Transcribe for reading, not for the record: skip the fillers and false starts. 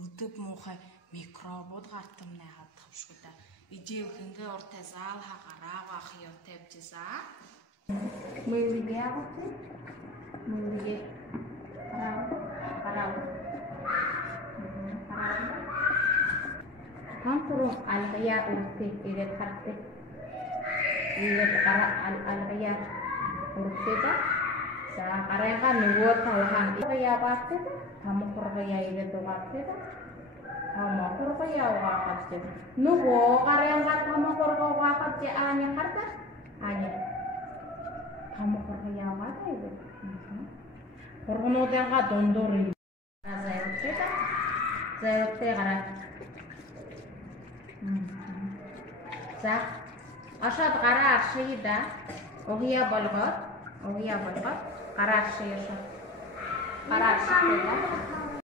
өдөг муухай микробууд гартамнаа хадах шүү дээ. Ижив хингээ уртай заалха гараага хаяа тавьжсаа. Мүйгийгээс мүйгээ гараа. Хампуру алгая уртэ игээд хартэ. Игээд гараа алгая уртэда. За гараага нөгөө талхан ия баатэ. Хампургая игээд угаатэ. Хампургая угаатэ. Нөгөө гараага хампургая угаатэ ани харта. Ани хампургая угаатэ игээд. Хоргонуудаа дондор юм. Заяутэ. Заяутэ гараа. За ашаад гараа аршигда огия болгоод гараа аршигда гараа аршигда